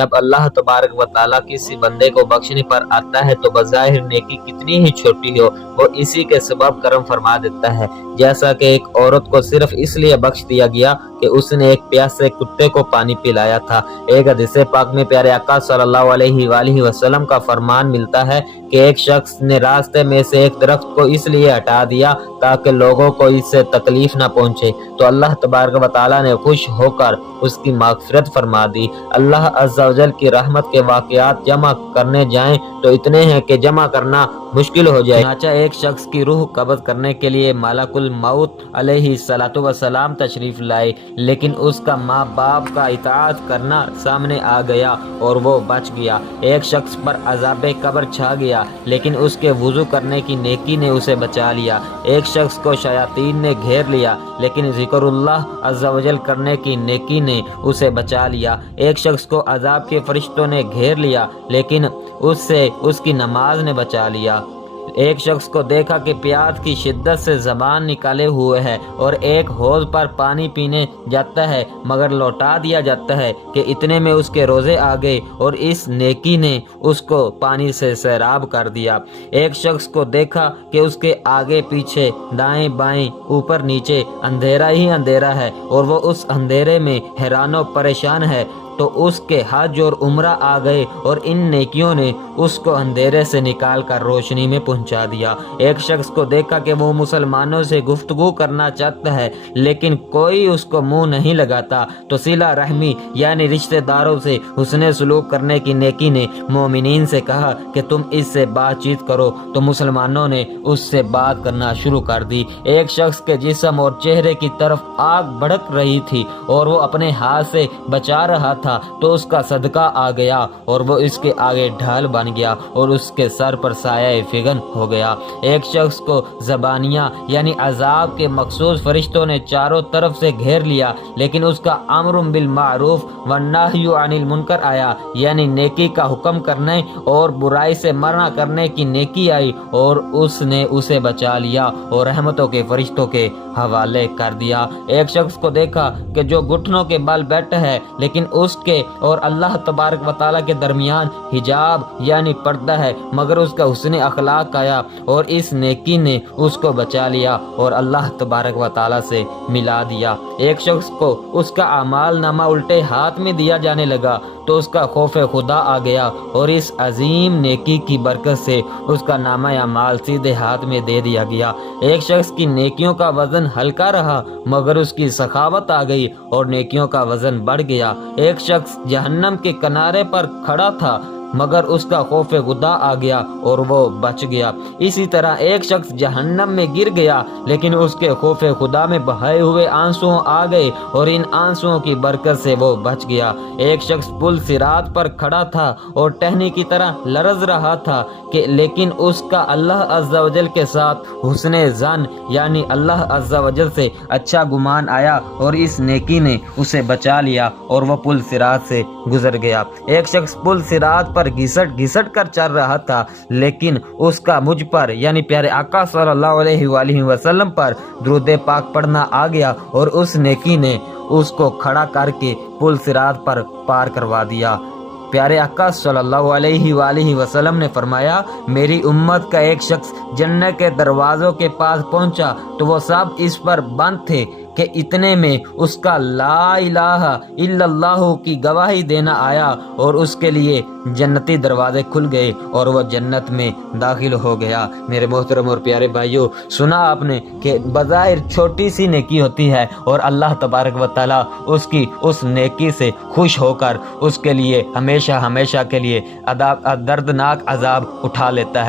جب اللہ تبارک و تعالیٰ کسی بندے کو بخشنے پر آتا ہے تو بظاہر نیکی کتنی ہی چھوٹی ہو وہ اسی کے سبب کرم فرما دیتا ہے، جیسا کہ ایک عورت کو صرف اس لیے بخش دیا گیا کہ اس نے ایک پیاسے کتے کو پانی پلایا تھا۔ ایک حدیث پاک میں پیارے آقا صلی اللہ علیہ وآلہ وسلم کا فرمان ملتا ہے کہ ایک شخص نے راستے میں سے ایک درخت کو اس لیے ہٹا دیا تاکہ لوگوں کو اس سے تکلیف نہ پہنچے تو اللہ تبارک و تعالیٰ نے خوش ہو کر اس کی مغفرت فرما دی۔ اللہ عز و جل کی رحمت کے واقعات جمع کرنے جائیں تو اتنے ہیں کہ جمع کرنا مشکل ہو جائے۔ چنانچہ ایک شخص کی روح قبض کرنے کے لیے ملک الموت علیہ السلام تشریف لائے، لیکن اس کا ماں باپ کا اطاعت کرنا سامنے آ گیا اور وہ بچ گیا۔ ایک شخص پر عذاب قبر چھا گیا لیکن اس کے وضو کرنے کی نیکی نے اسے بچا لیا۔ ایک شخص کو شیاطین نے گھیر لیا لیکن ذکر اللہ عز و جل کرنے کی نیکی نے اسے بچا لیا۔ ایک شخص کو عذاب کے فرشتوں نے گھیر لیا لیکن اس سے اس کی نماز نے بچا لیا۔ ایک شخص کو دیکھا کہ پیاس کی شدت سے زبان نکالے ہوئے ہے اور ایک حوض پر پانی پینے جاتا ہے مگر لوٹا دیا جاتا ہے کہ اتنے میں اس کے روزے آ گئے اور اس نیکی نے اس کو پانی سے سیراب کر دیا۔ ایک شخص کو دیکھا کہ اس کے آگے پیچھے دائیں بائیں اوپر نیچے اندھیرا ہی اندھیرا ہے اور وہ اس اندھیرے میں حیران و پریشان ہے تو اس کے حج اور عمرہ آ گئے اور ان نیکیوں نے اس کو اندھیرے سے نکال کر روشنی میں پہنچا دیا۔ ایک شخص کو دیکھا کہ وہ مسلمانوں سے گفتگو کرنا چاہتا ہے لیکن کوئی اس کو منہ نہیں لگاتا تو صلہ رحمی یعنی رشتہ داروں سے حسن سلوک کرنے کی نیکی نے مومنین سے کہا کہ تم اس سے بات چیت کرو تو مسلمانوں نے اس سے بات کرنا شروع کر دی۔ ایک شخص کے جسم اور چہرے کی طرف آگ بھڑک رہی تھی اور وہ اپنے ہاتھ سے بچا رہا تھا تو اس کا صدقہ آ گیا اور وہ اس کے آگے ڈھال بن گیا اور اس کے سر پر سایہ فگن ہو گیا۔ ایک شخص کو زبانیہ یعنی عذاب کے مخصوص فرشتوں نے چاروں طرف سے گھیر لیا لیکن اس کا امر بالمعروف والنہی عن المنکر آیا یعنی نیکی کا حکم کرنے اور برائی سے منع کرنے کی نیکی آئی اور اس نے اسے بچا لیا اور رحمتوں کے فرشتوں کے حوالے کر دیا۔ ایک شخص کو دیکھا کہ جو گھٹنوں کے بل بیٹھا ہے لیکن اس کے اور اللہ تبارک و تعالیٰ کے درمیان حجاب یعنی پردہ ہے مگر اس کا حسن اخلاق آیا اور اس نیکی نے اس کو بچا لیا اور اللہ تبارک و تعالیٰ سے ملا دیا۔ ایک شخص کو اس کا اعمال نامہ الٹے ہاتھ میں دیا جانے لگا تو اس کا خوف خدا آ گیا اور اس عظیم نیکی کی برکت سے اس کا نامہ اعمال سیدھے ہاتھ میں دے دیا گیا۔ ایک شخص کی نیکیوں کا وزن ہلکا رہا مگر اس کی سخاوت آ گئی اور نیکیوں کا وزن بڑھ گیا۔ ایک شخص جہنم کے کنارے پر کھڑا تھا مگر اس کا خوف خدا آ گیا اور وہ بچ گیا۔ اسی طرح ایک شخص جہنم میں گر گیا لیکن اس کے خوف خدا میں بہائے ہوئے آنسو آ گئے اور ان آنسوؤں کی برکت سے وہ بچ گیا۔ ایک شخص پل صراط پر کھڑا تھا اور ٹہنی کی طرح لرز رہا تھا کہ لیکن اس کا اللہ عز و جل کے ساتھ حسن ظن یعنی اللہ عز و جل سے اچھا گمان آیا اور اس نیکی نے اسے بچا لیا اور وہ پل صراط سے گزر گیا۔ ایک شخص پل صراط پر گھسٹ کر چل رہا تھا لیکن اس کا مجھ پر یعنی پیارے آقا صلی اللہ علیہ وآلہ وسلم پر درود پاک پڑھنا آ گیا اور اس نیکی نے اس کو کھڑا کر کے پل صراط پر پار کروا دیا۔ پیارے آقا صلی اللہ علیہ وآلہ وسلم نے فرمایا میری امت کا ایک شخص جنت کے دروازوں کے پاس پہنچا تو وہ سب اس پر بند تھے کہ اتنے میں اس کا لا الہ الا اللہ کی گواہی دینا آیا اور اس کے لیے جنتی دروازے کھل گئے اور وہ جنت میں داخل ہو گیا۔ میرے محترم اور پیارے بھائیوں، سنا آپ نے کہ بظاہر چھوٹی سی نیکی ہوتی ہے اور اللہ تبارک و تعالیٰ اس کی اس نیکی سے خوش ہو کر اس کے لیے ہمیشہ کے لیے دردناک عذاب اٹھا لیتا ہے۔